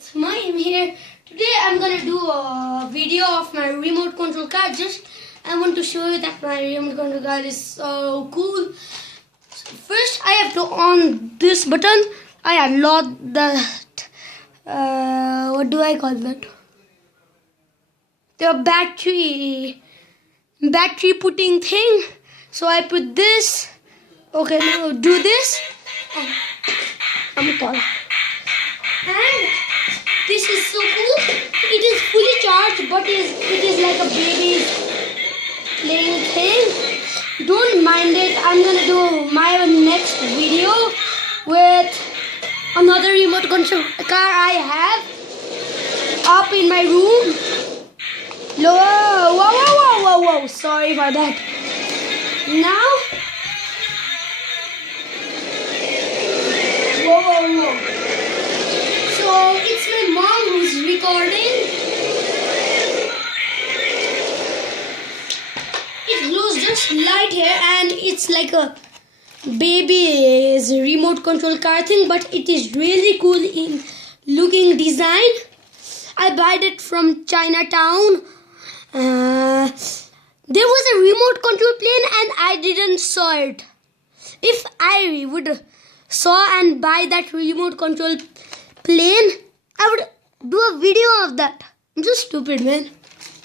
It's Mayim here. Today I'm gonna do a video of my remote control car. I want to show you that my remote control car is so cool. So first I have to on this button. I unlock that what do I call that? The battery putting thing. So I put this. Okay, now do this. And I'm tall. And this is so cool. It is fully charged, but it is like a baby playing thing. Don't mind it. I'm gonna do my next video with another remote control car I have up in my room. Whoa. Sorry for that. Now. Whoa. So it's my mom who's recording. It glows just light here and it's like a baby's remote control car thing, but it is really cool in looking design. I bought it from Chinatown. There was a remote control plane and I didn't saw it. If I would saw and buy that remote control plane, I would do a video of that. I'm just stupid, man.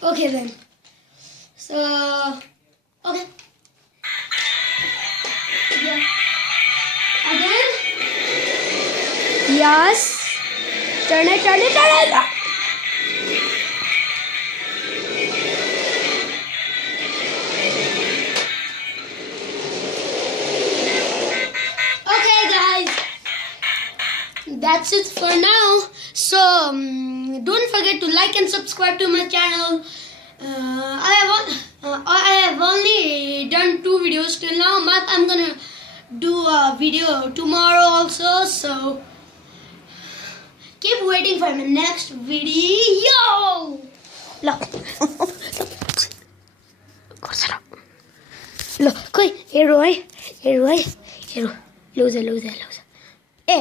Okay then. So, okay. Yeah. Again. Yes. Turn it. That's it for now. So don't forget to like and subscribe to my channel. I have only done 2 videos till now, but I'm gonna do a video tomorrow also. So keep waiting for my next video. Look, look, here, Roy. Loser.